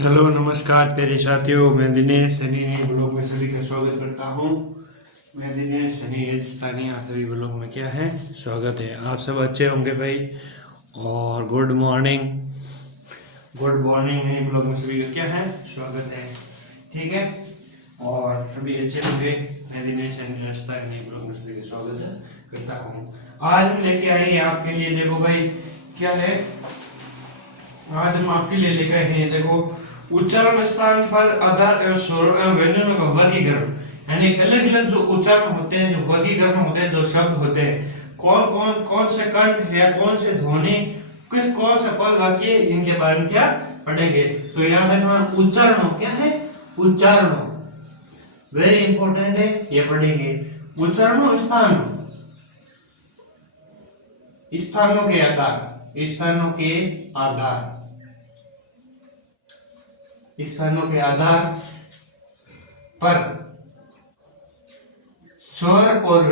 Hello नमस्कार प्यारे साथियों, मैं दिनेश सनी ब्लॉग में सभी का स्वागत करता हूँ। मैं दिनेश सनी स्थानीय सभी ब्लॉग में क्या है स्वागत है। आप सब अच्छे होंगे भाई, और गुड मॉर्निंग नए ब्लॉग में सभी का क्या है स्वागत है, ठीक है। और सभी अच्छे होंगे। मैं दिनेश सनी स्थानीय ब्लॉग में सभी का स्वागत करता हूँ। आज हम लेके आए हैं आपके लिए, देखो भाई क्या है, आज हम आपके लिए लेकर आए हैं, देखो उच्चारण स्थान पर आधार एवं स्वर एवं व्यंजनों का वर्गीकरण, यानी अलग अलग जो उच्चारण होते हैं, जो वर्गीकरण होते हैं, जो शब्द होते हैं, कौन से कंठ है, कौन से ध्वनि, कौन सा पद वाक्य, इनके बारे में क्या पढ़ेंगे। तो याद रखना उच्चारणों क्या है, उच्चारणों वेरी इंपॉर्टेंट है, ये पढ़ेंगे। उच्चारणों स्थानों के आधार, स्थानों के आधार पर स्वर और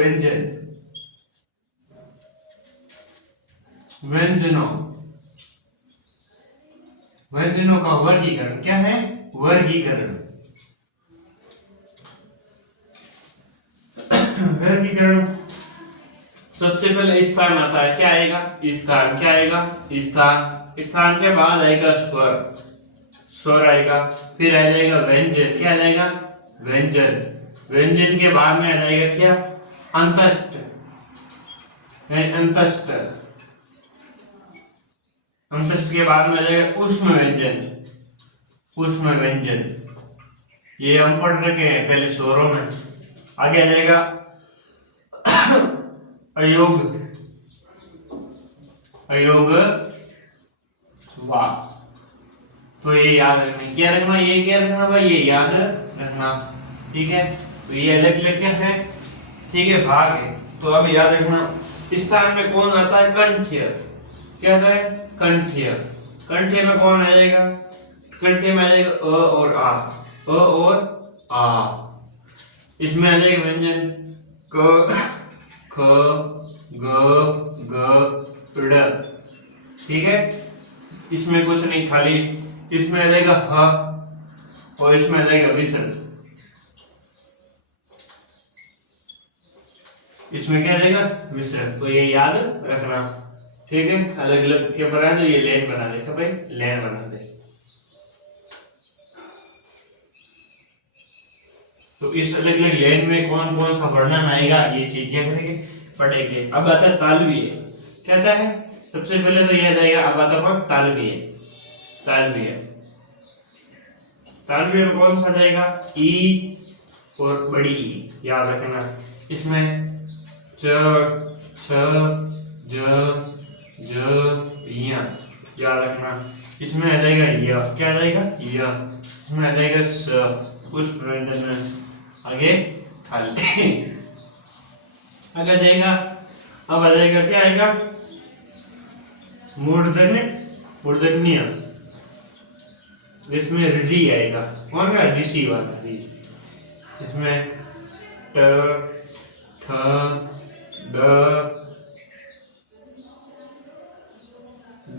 व्यंजनों का वर्गीकरण क्या है, वर्गीकरण सबसे पहले स्थान आता है, क्या आएगा स्थान, क्या आएगा स्थान के बाद आएगा स्वर आएगा, फिर आ जाएगा व्यंजन, क्या आ जाएगा व्यंजन के बाद में आ जाएगा क्या अंतस्थ के बाद में आ जाएगा ऊष्म व्यंजन, ये हम पढ़ रखे हैं पहले स्वरों में। आगे आ जाएगा अयोग वा, तो ये याद रखना, क्या रखना, ये क्या रखना भाई, ये याद रखना, ठीक है। तो ये अलग अलग क्या है, ठीक है, भाग है। तो अब याद रखना स्थान में कौन आता है, कंठ्य, क्या आता है कंठ्य। कंठ्य में कौन आ जाएगा, कंठ्य में आ जाएगा अ और आ, इसमें आ जाएगा व्यंजन क ख ग घ ड़, ठीक है। इसमें कुछ नहीं, खाली इसमें आ जाएगा ह और इसमें आ जाएगा विसर्ग, इसमें क्या आ जाएगा विसर्ग। तो ये याद रखना, ठीक है। अलग अलग क्या बना दे, ये लेन बना दे भाई, लेन बना दे। तो इस अलग अलग लेन में कौन कौन सा वर्णन आएगा, ये चीज क्या करेंगे पढ़ेंगे। अब आता है तालव्य, क्या आता है सबसे पहले तो यह जाएगा, अब आता है तालव्य में कौन सा जाएगा ई और बड़ी ई, याद रखना। इसमें च छ ज य, याद रखना। इसमें आ जाएगा य, क्या आ जाएगा य, इसमें आ जाएगा स पुष्प व्यंजन में, आगे खाली आगे जाएगा। अब आ जाएगा क्या आएगा मूर्धन्य, इसमें ऋ आएगा, कौन का ऋषि वाला ऋ। इसमें ट ठ ड ड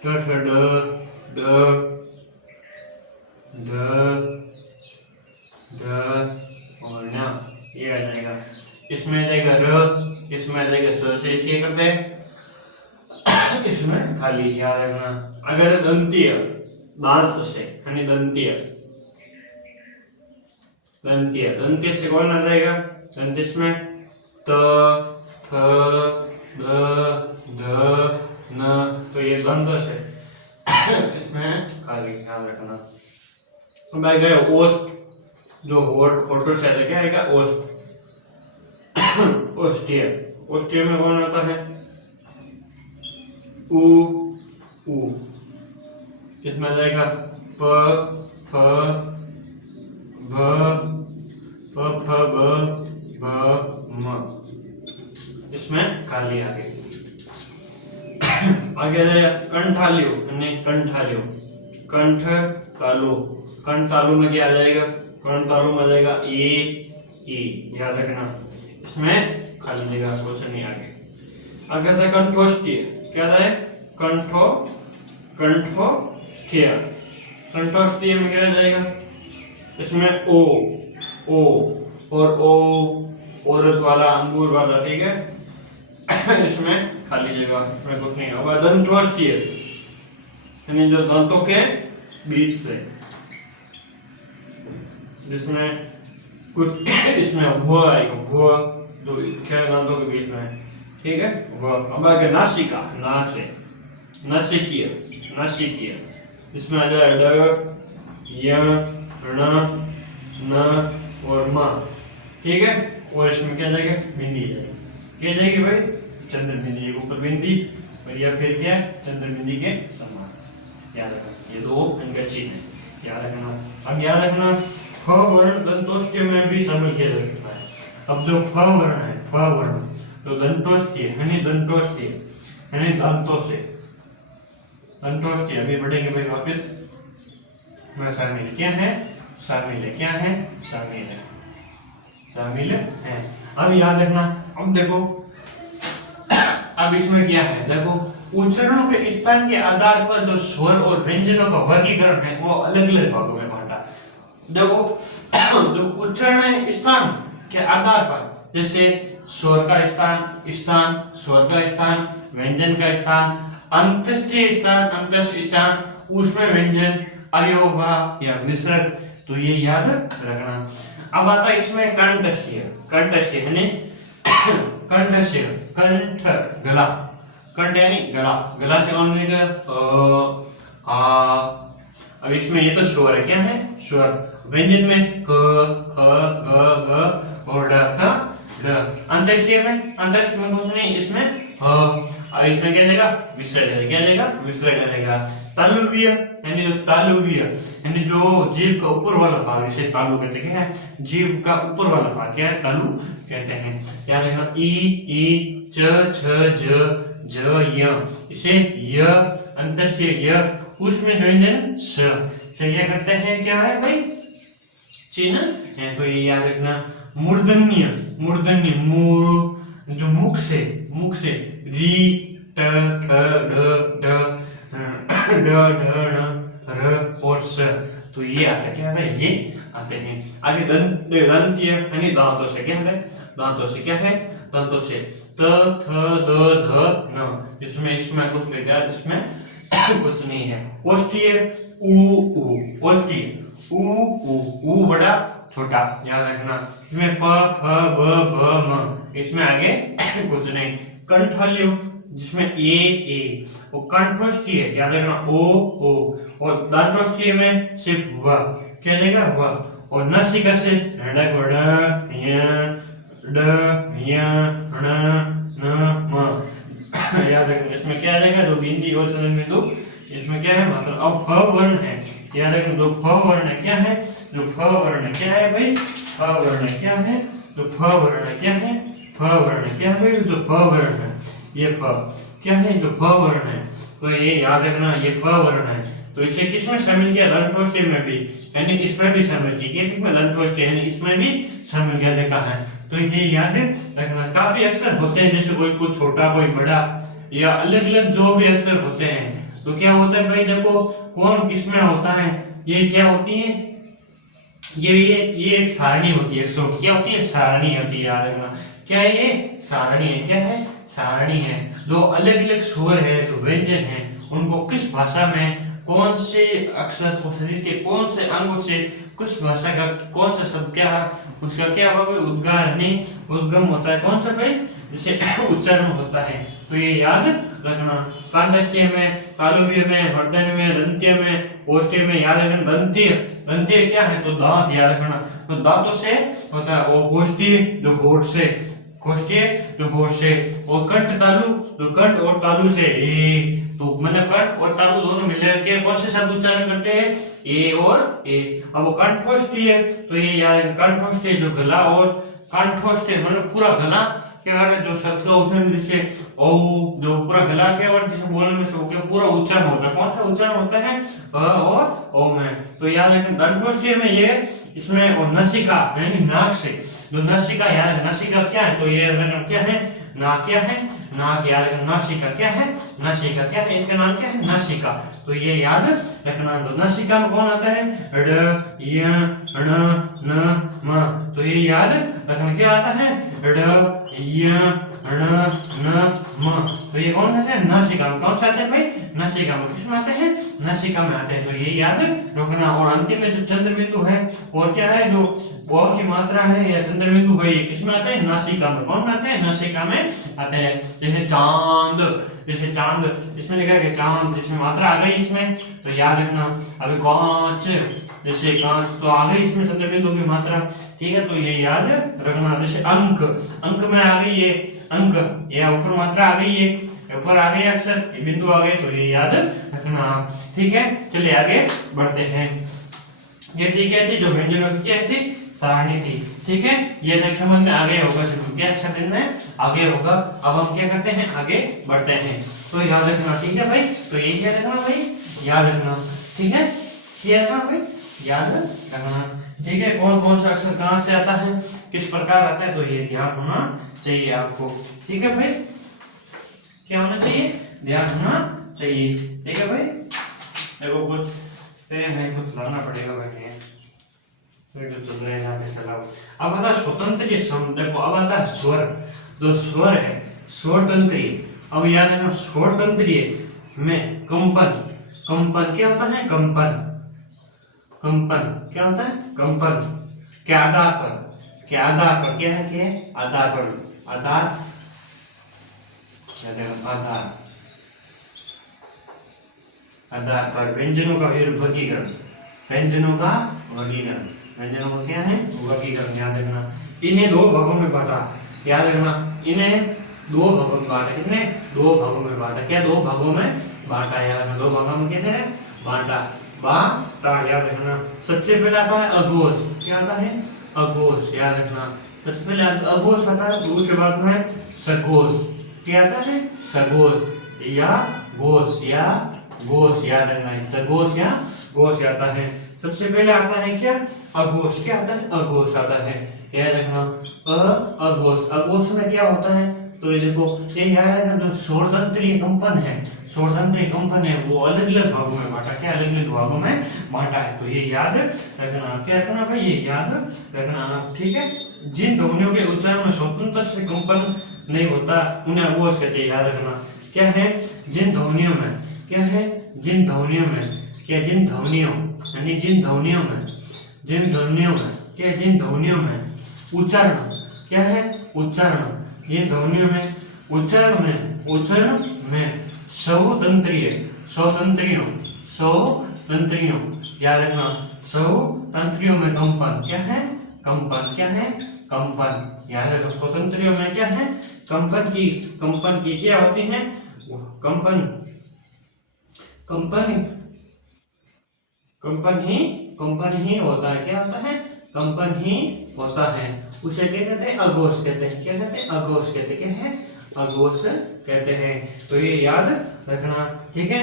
ठ ठ ड ड और न, ये आ जाएगा। इसमें आ जाएगा र, इसमें आ जाएगा स से इसे करते हैं, इसमें खाली, याद रखना। अगर दंतीय, दांत से यानी दंतीय से कौन आ जाएगा, दंतीय में त थ द ध न, तो ये दंत से, इसमें खाली, ध्यान रखना। अब आ गया ओष्ठ, जो होठों से आएगा, क्या आएगा ओष्ठ, ओष्ठीय में कौन आता है उ, इसमें आ जाएगा प फ भ ब म, इसमें खाली आगे आगे जाएगा कंठाल्यो, कंठ तालु में क्या आ जाएगा, कंठ तालु में आ जाएगा ई, याद रखना। इसमें खाली जगह, कुछ नहीं आगे। आगे से कंठोष्ठीय, क्या है कंठोष्ठीय, कंठोष्ठीय में क्या जाएगा, इसमें ओ ओ और ओ औरत वाला अंगूर वाला, ठीक है। इसमें खाली जगह, इसमें कुछ नहीं होगा। दंतोष्ठीय यानी जो दांतों के बीच से, जिसमें कुछ इसमें वो आएगा, वो जो क्या दांतों के बीच में, ठीक है वो। अब आगे नासिका, नाक से, नासिकीय, नासिकीय इसमें आ जाए ड, य, ण, न और म, ठीक है। और इसमें क्या जाएगा, बिंदी जाएगी, क्या जाएगी भाई, चंद्र बिंदी, ऊपर बिंदी और या फिर क्या चंद्र बिंदी के समान, याद रखना। ये दो इनका चिन्ह है, याद रखना। अब याद रखना फ वर्ण दंतोष्ठीय में भी शामिल किया जा सकता है। अब जो फ वर्ण है, फ वर्ण तो दंतोष्ठीय यानी दंतोष्ठीय यानी दांतों से, दंतोष्ठीय अभी बढ़ेंगे भाई वापस में। शामिल क्या है, शामिल है, क्या है, शामिल है, शामिल है। अब याद रखना, अब देखो अब इसमें क्या है, देखो उच्चारणों के स्थान के आधार पर जो स्वर और व्यंजनों का वर्गीकरण है वो अलग अलग भागों में बांटा। देखो जो उच्चारण स्थान के आधार पर, जैसे स्वर का स्थान, स्थान स्वर का स्थान, व्यंजन का स्थान, अंत्यष्टि स्थान, अंत्यष्टि स्थान, उसमें व्यंजन, अवयव या विसर्ग, तो ये याद रखना। अब आता है इसमें कंठस्थीय, कंठस्थीय यानी कंठस्थीय, कंठ गला, कंठ यानी गला, गला से कौन निकलेगा आ। अब इसमें ये तो स्वर है, क्या है स्वर। व्यंजन में क, ख, ग, घ और ड, ड। अंत्येष्टि में, अंत्येष्टि में कुछ नहीं, इसमें अब इसमें क्या जाएगा, विसर्ग, क्या जाएगा, विसर्ग जाएगा। तालुव्य यानी जो तालुव्य यानी जो जीभ का ऊपर वाला भाग, इसे तालु कहते हैं, क्या है जीभ का ऊपर वाला भाग, क्या है तालु कहते हैं। याद रखना ई, ई, च, छ, ज, ज, य, इसे य, अंत्येष्टि य, उसमें व्यंजन स, से क्या करते हैं, क्या है भाई चिन्ह है। तो ये याद रखना। मूर्धन्य, मूर्धन्य मू जो मुख से, मुख से री, ट, ठ, ड, ड, ड, ढ, ण, र और स, तो ये आता है, क्या है ये आते हैं। आगे दंत्य यानी दांतों से, क्या है दांतों से, क्या है दांतों से त, थ, द, ध, न, इसमें इसमें कुछ लेगा, इसमें कुछ नहीं है। ओष्ठीय उ, ऊ, ओष्ठीय उ, ऊ बड़ा छोटा, याद रखना। इसमें प, फ, ब, भ, म, इसमें आगे कुछ नहीं। कंठाल्य जिसमें ए, वो कंठोष्ठीय है, याद रखना ओ, और दांतोष्ठीय में सिर्फ व, क्या देगा व। और नासिका से ढ, ड, य, ण, न, म, याद रखना। इसमें क्या देगा, जो बिंदी और चलन बिंदु, इसमें क्या है मतलब। अब फ वर्ण है, याद रखना जो फ वर्ण है, क्या है जो फ वर्ण है, क्या है भाई फ वर्ण है, क्या है जो फ वर्ण है, क्या है फ वर्ण है, क्या है भाई जो फ वर्ण है, ये फ क्या है जो फ वर्ण है। तो ये याद रखना ये फ वर्ण है। तो इसे किसमें शामिल किया, दंतोष्ठीय में भी, यानी इसमें भी शामिल किया, किसमें दंतोष्ठीय यानी इसमें भी शामिल किया देखा है। तो ये याद रखना। काफी अक्षर होते हैं, जैसे कोई कुछ छोटा कोई बड़ा या अलग अलग जो भी अक्षर होते हैं, तो क्या होता है भाई देखो कौन किसमें होता है। ये क्या होती है, ये एक सारणी होती है। सो क्या होती है, सारणी होती है, याद रखना। क्या है ये सारणी है, क्या है सारणी है। जो अलग अलग स्वर है, जो व्यंजन है, उनको किस भाषा में कौन से अक्षर को शरीर के कौन से अंगों से किस भाषा का कौन सा शब्द क्या है, उसका क्या होगा भाई उद्गार यानी उद्गम होता है, कौन सा भाई जिसे उच्चारण होता है। तो ये याद रखना। कंठस्थीय में, तालुव्य में, मूर्धन्य में, दंत्य में, ओष्ठीय में, याद रखना। दंत्य, दंत्य क्या है तो दांत, याद रखना। तो दांतों से होता है। और ओष्ठीय जो होठ से, कोष्ठीय जो होठ से, और कंठ तालु जो कंठ और तालु से ए, तो मतलब कंठ और तालु दोनों मिलकर के कौन से शब्द उच्चारण करते हैं, ए और ए। अब वो कंठोष्ठीय है, तो ये याद, कंठोष्ठीय जो गला और कंठोष्ठीय मतलब पूरा गला क्या है, जो शब्द का उच्चारण जैसे ओ, जो पूरा गला क्या वर्ड जिसे बोलने में से क्या पूरा उच्चारण होता है, कौन सा उच्चारण होता है अ और ओ में। तो याद रखें दंतोष्ठीय में ये, इसमें और नसिका यानी नाक से, जो नसिका याद है, नसिका क्या है तो ये क्या है नाक, क्या है नाक याद रखना, नासिका क्या है, नासिका क्या है, इसका नाम क्या है, नासिका। तो ये याद रखना। तो नासिका में कौन आता है, ड य ण न म। तो ये याद रखना क्या आता है, ड य ण न म। तो ये कौन आते हैं, नासिका में। कौन सा आते हैं भाई, नासिका में। किसमें आते हैं, नासिका में आते हैं। तो ये याद रखना। और अंतिम में जो चंद्र बिंदु है और क्या है, जो व की मात्रा है या चंद्र बिंदु है, ये किसमें आते हैं, नासिका में। कौन में आते हैं, नासिका में आते हैं। जैसे चांद, जैसे चांद, इसमें लिखा है कि चांद, जिसमें मात्रा आ गई इसमें, तो याद रखना। अभी कांच, जैसे कांच, तो आ गई इसमें चंद्र बिंदु की मात्रा, ठीक है। तो ये याद रखना। जैसे अंक, अंक में आ गई ये अंक, ये ऊपर मात्रा आ गई, ये ऊपर आ गई अक्षर, ये बिंदु आ गए, तो ये याद रखना, ठीक है। चलिए आगे बढ़ते हैं। ये थी क्या थी, जो व्यंजनों की क्या थी, सारणी थी, ठीक है। ये तक समझ में आगे होगा, क्या शब्द में आगे होगा। अब हम क्या करते हैं, आगे बढ़ते हैं। तो याद रखना, ठीक है भाई। तो ये क्या रखना भाई, याद रखना, ठीक है। क्या रखना भाई, याद रखना, ठीक है। कौन कौन सा अक्षर कहाँ से आता है, किस प्रकार आता है, तो ये ध्यान होना चाहिए आपको, ठीक है भाई। क्या होना चाहिए, ध्यान होना चाहिए, ठीक है भाई। देखो कुछ पेन है, कुछ लाना पड़ेगा भाई, चलाओ। अब आता है स्वतंत्र शब्द, देखो अब आता है स्वर। जो स्वर है, स्वर तंत्रीय। अब याद रखना, स्वर तंत्रीय में कंपन, कंपन क्या होता है, कंपन, कंपन क्या होता है, कंपन। क्या आधार पर, क्या आधार पर, क्या है, क्या है, आधार पर, आधार, आधार, आधार पर व्यंजनों का वर्गीकरण, व्यंजनों का वर्गीकरण, व्यंजनों का क्या है, वर्गीकरण। याद रखना, इन्हें दो भागों में बांटा, याद रखना, इन्हें दो भागों में बांटा, कितने, दो भागों में बांटा, क्या, दो भागों में बांटा। याद रखना, दो भागों में कहते हैं बांटा, बांटा, याद रखना। सबसे पहले आता है अघोष, क्या आता है, अघोष, याद रखना। सबसे पहले अघोष आता है, दूसरे भाग में सघोष, क्या आता है, सघोष या घोष, या घोष, याद रखना, सघोष या घोष आता है। सबसे पहले आता है क्या, अघोष, क्या आता है, अघोष आता है, याद रखना। अघोष, अघोष में क्या होता है, तो ये देखो, ये याद है जो स्वरतंत्रीय कंपन है, स्वरतंत्रीय कंपन है, वो अलग अलग भागों में बांटा, क्या, अलग अलग भागों में बांटा है। तो ये याद रखना, क्या रखना भाई, ये याद रखना, ठीक है। जिन ध्वनियों के उच्चारण में स्वतंत्र से कंपन नहीं होता, उन्हें अघोष कहते हैं, याद रखना। क्या है, जिन ध्वनियों में, क्या है, जिन ध्वनियों में, क्या, जिन ध्वनियों, यानी जिन ध्वनियों में, जिन ध्वनियों में, क्या, जिन ध्वनियों में उच्चारण, क्या है, उच्चारण, जिन ध्वनियों में उच्चारण में, उच्चारण में स्वतंत्रीय, स्वतंत्रियों, स्वतंत्रियों, याद रखना, स्वतंत्रियों में कंपन, क्या है, कंपन, क्या है, कंपन, याद रखो। स्वतंत्रियों में क्या है, कंपन की, कंपन की क्या होती है, कंपन, कंपन, कंपन ही होता है, क्या होता है, कंपन ही होता है, उसे क्या कहते हैं, अघोष कहते हैं, क्या कहते हैं, अघोष कहते हैं, क्या है, अघोष कहते हैं। तो ये याद रखना, ठीक है।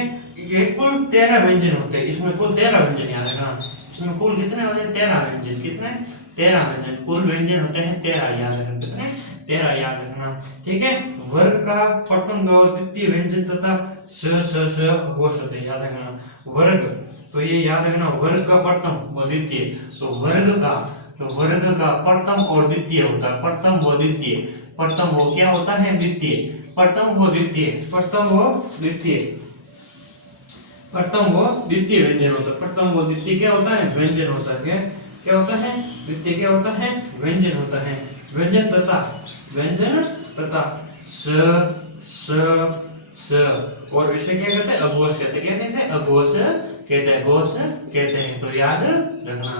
ये कुल 13 व्यंजन होते हैं, इसमें कुल 13 व्यंजन, याद रखना। इसमें कुल कितने होते हैं, 13 व्यंजन, कितने, 13 व्यंजन, कुल व्यंजन होते हैं 13, याद रखना, कितने, 13, याद रखना, ठीक है। वर्ग का प्रथम दो द्वितीय व्यंजन तथा स घोष होते हैं, याद रखना। वर्ग, तो ये याद रखना, वर्ग का प्रथम व द्वितीय, तो वर्ग का, तो वर्ग का प्रथम और द्वितीय होता है, प्रथम व द्वितीय, प्रथम वो क्या होता है, द्वितीय, प्रथम व द्वितीय, प्रथम व द्वितीय, प्रथम व द्वितीय व्यंजन होता है। प्रथम व द्वितीय क्या होता है, व्यंजन होता है, क्या होता है, द्वितीय क्या होता है, व्यंजन होता है। व्यंजन तथा, व्यंजन तथा स और इसे क्या कहते हैं, अघोष कहते हैं, क्या कहते हैं, अघोष कहते हैं, घोष कहते हैं। तो याद रखना,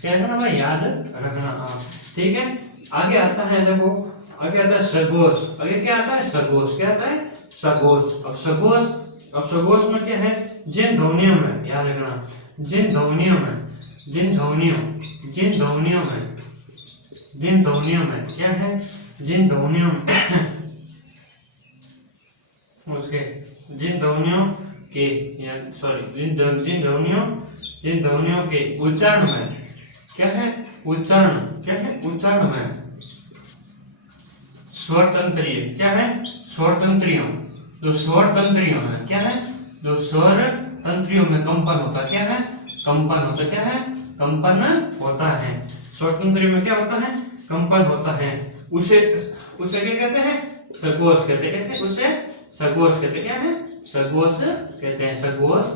क्या रखना भाई, याद रखना, हाँ, ठीक है। आगे आता है, देखो आगे आता है सघोष, आगे क्या आता है, सघोष, क्या आता है, सघोष। अब सघोष, अब सघोष में क्या है, जिन ध्वनियों में, याद रखना, जिन ध्वनियों में, जिन ध्वनियों, जिन ध्वनियों में, जिन ध्वनियों में क्या है, जिन ध्वनियों उसके, जिन ध्वनियों के, सॉरी, जिन ध्वनियों के उच्चारण में, क्या है, उच्चारण, क्या है, उच्चारण में स्वतंत्रीय, क्या है, स्वर तंत्रियों, जो स्वर तंत्रियों है क्या है, जो स्वर तंत्रियों में कंपन होता क्या है, कंपन होता क्या है, कंपन होता है। स्वर तंत्रियों में क्या होता है, कंपन होता है। उसे उसे क्या कहते हैं, सघोष कहते हैं। उसे सघोष कहते क्या है, सघोष कहते हैं, सघोष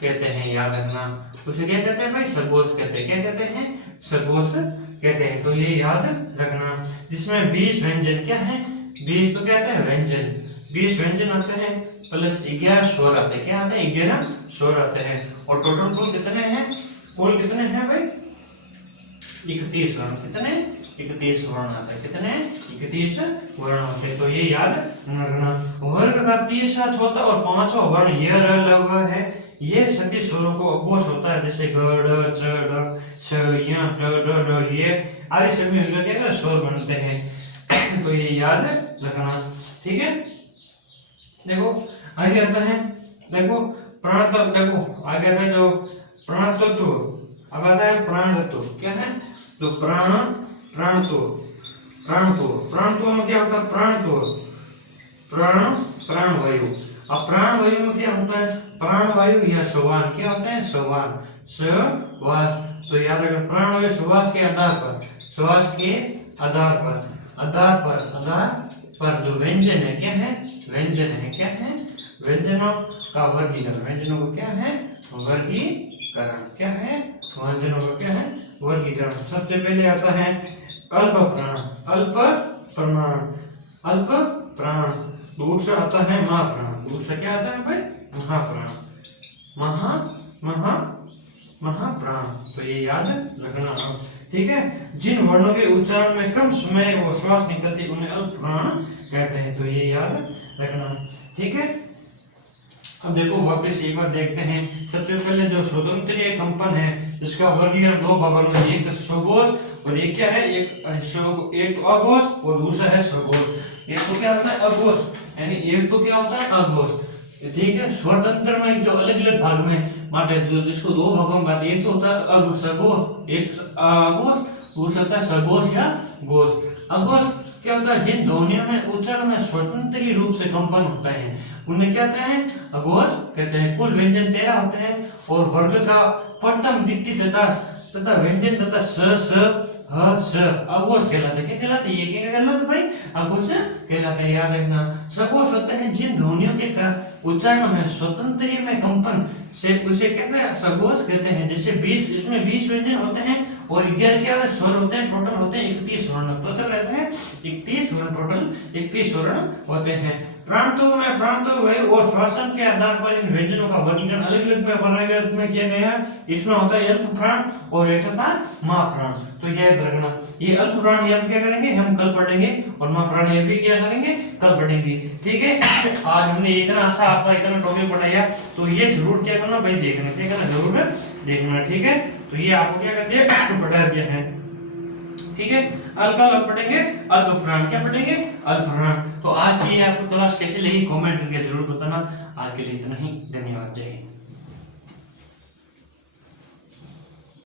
कहते हैं, याद रखना। उसे क्या कहते हैं भाई, सघोष कहते हैं। क्या कहते हैं, सघोष कहते हैं। तो ये याद रखना। जिसमें 20 व्यंजन क्या है, 20 तो कहते हैं व्यंजन, 20 व्यंजन आते हैं प्लस 11 स्वर आते हैं। क्या आते हैं, 11 स्वर आते हैं। और टोटल कुल कितने हैं, कुल कितने हैं भाई, 31 वर्ण। कितने, 31 वर्ण आते हैं। कितने, 31 वर्ण आते हैं। तो ये याद रखना। वर्ग का तीसरा, चौथा और पांचवा वर्ण ये र है, ये सभी स्वरों को अघोष होता है। जैसे ग ड च ड छ य ट ड ड, ये आदि सभी मिलकर क्या स्वर बनते हैं। तो ये याद रखना, ठीक है। देखो आगे आता है, देखो प्राण तत्व, देखो आगे आता है जो प्राण तत्व। अब आता है प्राण तत्व। क्या है, तो प्राण, प्राण तत्व, प्राण तत्व, प्राण तत्व में क्या होता है, प्राण तत्व, प्राण, प्राण वायु। अब प्राण वायु में क्या होता है, प्राण वायु या श्वान। क्या होता है, श्वान, श्वास। तो याद रखना, प्राण वायु श्वास के आधार पर, श्वास के आधार पर, आधार पर, आधार पर जो व्यंजन है क्या है, व्यंजन है क्या है, व्यंजनों का वर्गीकरण। व्यंजनों को क्या है, वर्गीकरण। क्या है, व्यंजनों का क्या है, वर्गीकरण। सबसे पहले आता है अल्प प्राण, अल्प प्राण, अल्प प्राण। दूसरा आता है महाप्राण। दूसरा क्या आता है भाई, महाप्राण, महाप्राण। तो ये याद रखना, ठीक है। जिन वर्णों के उच्चारण में कम समय और श्वास निकलती उन्हें अल्प प्राण कहते हैं। तो ये याद रखना, ठीक है। अब देखो वापस एक बार देखते हैं। सबसे पहले जो स्वतंत्र कंपन है, जिसका वर्गीकरण दो भागों में, एक सघोष और एक क्या है, एक अघोष और दूसरा है सघोष। एक तो क्या होता है अघोष, यानी एक तो क्या होता है अघोष, ठीक है। स्वतंत्र में जो अलग अलग भाग में बांटे, जिसको दो भागों में बांटे, एक तो होता है सघोष, एक अघोष, दूसरा होता है सघोष या घोष। अघोष क्या होता है, जिन ध्वनियों में उच्चारण में स्वतंत्र रूप से कंपन होता है उन्हें क्या कहते हैं, अघोष कहते हैं। कुल व्यंजन 13 होते हैं और वर्ग का प्रथम, द्वितीय तथा व्यंजन तथा स ह स अघोष कहलाते हैं। क्या कहलाते हैं, ये क्या कहलाते भाई, अघोष कहलाते हैं। याद रखना, सघोष होते हैं जिन ध्वनियों के उच्चारण में स्वतंत्र में कंपन से, उसे कहते हैं सघोष कहते हैं। जैसे 20, इसमें 20 व्यंजन होते हैं और 11 क्या स्वर होते हैं, टोटल होते हैं 31 वर्ण। टोटल रहते हैं 31 वर्ण, टोटल 31 वर्ण होते हैं। प्रांतों में प्रांतों और श्वासन के आधार पर इन व्यंजनों का वर्गीकरण अलग अलग में किया गया है। इसमें होता है अल्प प्राण और एक होता है महाप्राण। तो याद रखना, ये अल्प प्राण हम क्या करेंगे, हम कल पढ़ेंगे, और महाप्राण ये भी क्या करेंगे, कल पढ़ेंगे, ठीक है। आज हमने इतना अच्छा आपका इतना टॉपिक पढ़ाया, तो ये जरूर क्या करना भाई, देखना, क्या करना, जरूर देखना, ठीक है। तो ये आपको क्या कर दिया, पढ़ा दिया है, ठीक है। अल्कल पढ़ेंगे, अल्प प्राण क्या पढ़ेंगे, अल्प प्राण। तो आज की आपको क्लास कैसे लगी कमेंट करके जरूर बताना। आज के लिए इतना ही, धन्यवाद, जय हिंद।